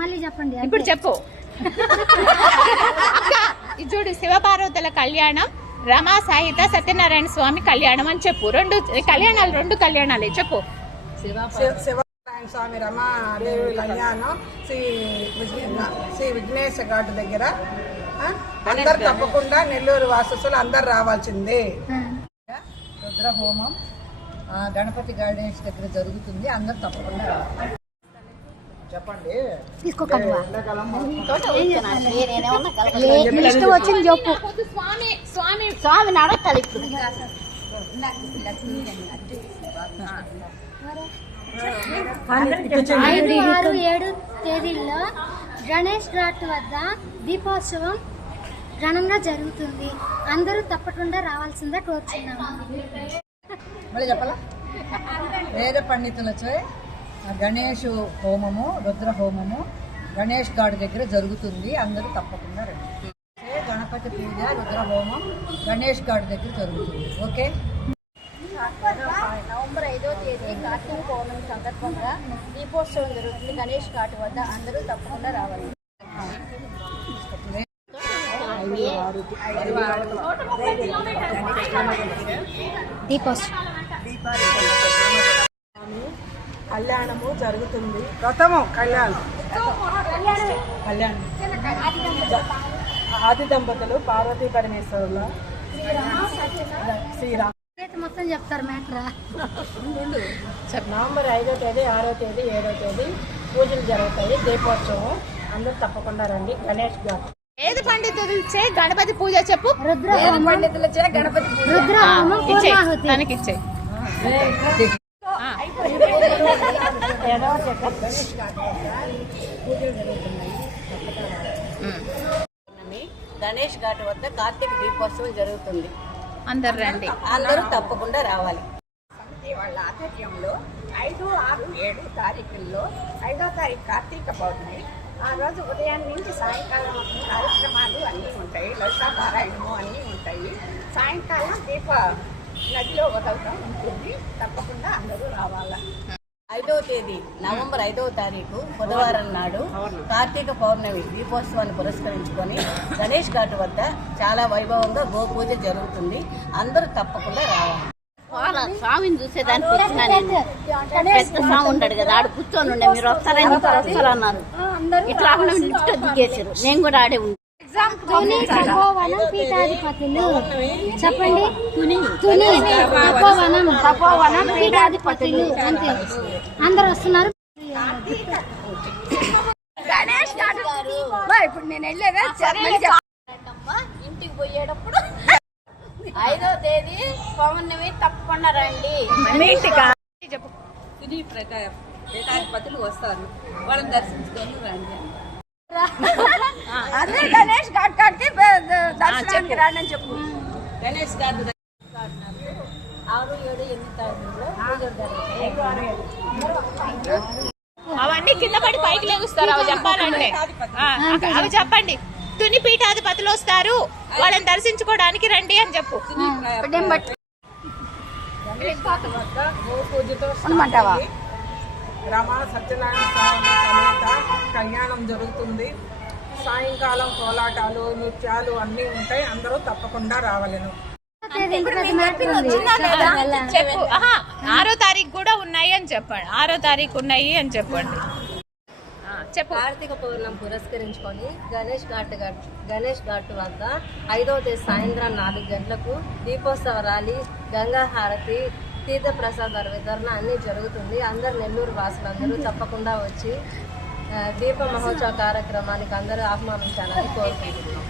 మళ్ళీ చెప్పండి. ఇప్పుడు చెప్పు. ఇది చూడు, శివపార్వతుల కళ్యాణం, రమా సాహిత సత్యనారాయణ స్వామి కళ్యాణం అని చెప్పు. రెండు కళ్యాణాలే చెప్పు. శివనారాయణ స్వామి రమాదేవి కళ్యాణం శ్రీ విఘ్నేశ్వర ఘాట్ దగ్గర అందరు తప్పకుండా నెల్లూరు వాసస్సులు అందరు రావాల్సిందే. రుద్ర హోమం గణపతి గణేష్ దగ్గర జరుగుతుంది, అందరు తప్పకుండా రావాలి. చెప్పండి. వచ్చింది చెప్పు. స్వామి నడతాలి. 5, 6, 7 తేదీల్లో గణేష్ ఘాట్ వద్ద దీపోత్సవం ఘనంగా జరుగుతుంది. అందరూ తప్పకుండా రావాల్సిందే కోరుచున్నాము. మళ్ళీ చెప్పాలా? వేద పండితులచే గణేష్ హోమము, రుద్ర హోమము గణేష్ ఘాట్ దగ్గర జరుగుతుంది, అందరూ తప్పకుండా రండి. గణపతి పూజ, రుద్ర హోమం గణేష్ ఘాట్ దగ్గర జరుగుతుంది. ఓకే. నవంబర్ 5వ తేదీ కార్తీక పౌర్ణమి సందర్భంగా దీపోత్సవం జరుగుతుంది గణేష్ ఘాట్ వద్ద, అందరూ తప్పకుండా రావాలి. కళ్యాణము జరుగుతుంది. వ్రతము కళ్యాణం ఆది దంపతులు పార్వతీ పరమేశ్వరుల శ్రీరామ్ మొత్తం చెప్తారు మ్యాటరా. నవంబర్ 5వ తేదీ, 6వ తేదీ, 7వ తేదీ పూజలు జరుగుతాయి. దీపోత్సవం అందరూ తప్పకుండా రండి. గణేష్ ఘాట్. వేద పండితులచే గణపతి పూజ చెప్పు. పండితులచే గణపతి పూజ. తనకి ఇచ్చే. గణేష్ ఘాట్ వద్ద కార్తీక దీపోత్సవం జరుగుతుంది, అందరు రండి. అందరూ తప్పకుండా రావాలి. వాళ్ళ ఆధ్వర్యంలో 5, 6, 7 తారీఖుల్లో 5వ తారీఖు కార్తీక పౌర్ణమి. ఆ రోజు ఉదయం నుంచి సాయంకాలం కార్యక్రమాలు అన్నీ ఉంటాయి. లలితాపారాయణము అన్నీ ఉంటాయి. సాయంకాలం నదిలో వదలటం ఉంటుంది. తప్పకుండా అందరూ రావాలా. 5వ తేదీ నవంబర్ 5వ తారీఖు బుధవారం నాడు కార్తీక పౌర్ణమి దీపోత్సవాన్ని పురస్కరించుకొని గణేష్ ఘాట్ వద్ద చాలా వైభవంగా గోపూజ జరుగుతుంది, అందరూ తప్పకుండా రావాలి. స్వామిని చూసేదానికి వచ్చిన నేను. పెద్ద స్వామి ఉంటాడు కదా, ఆడు కూర్చొని ఉండే, మీరు వస్తారన్నారు. ఇట్లా లిఫ్ట్ దిగేసారు, నేను కూడా ఆడే ఉంటాను. తపోవనం పీఠాధిపతులు చెప్పండి. తపోవనం పీఠాధిపతులు అంతే, అందరు వస్తున్నారు. గణేష్ ఘాట్ ఇప్పుడు నేను వెళ్ళేదా ఇంటికి పోయేటప్పుడు 5వ తేదీ పౌర్ణమి తప్పకుండా రండి. తుని పీఠాధిపతులు వస్తారు, వాళ్ళని దర్శించుకొని రండి. అందరూ గణేష్ ఘాట్ కాడికి దర్శనానికి రండి అని చెప్పు. గణేష్ ఘాట్ 6, 7, 8 తారీఖుల్లో అవన్నీ కింద పడి పైకి లేగుస్తారు. అవి చెప్పాలంటే అవి చెప్పండి. తుని పీఠాధిపతులు వస్తారు, వాళ్ళని దర్శించుకోవడానికి రండి అని చెప్పు. రమా సత్యనారాయణ స్వామి సమేత కళ్యాణం జరుగుతుంది. సాయంకాలం కోలాటాలు, నృత్యాలు అన్నీ ఉంటాయి, అందరూ తప్పకుండా రావాలను. చెప్పు. 6వ తారీఖు కూడా ఉన్నాయి అని చెప్పండి. 6వ తారీఖు ఉన్నాయి అని చెప్పండి. చెప్పు. కార్తీక పౌర్ణమి పురస్కరించుకొని గణేష్ ఘాట్ వద్ద 5వ తేదీ సాయంత్రం 4 గంటలకు దీపోత్సవ ర్యాలీ, గంగా హారతి, తీర్థ ప్రసాదాల వితరణ అన్నీ జరుగుతుంది. అందరు నెల్లూరు వాసులందరూ తప్పకుండా వచ్చి దీప మహోత్సవ కార్యక్రమానికి అందరూ ఆహ్వానించాలని కోరుకుంటున్నాం.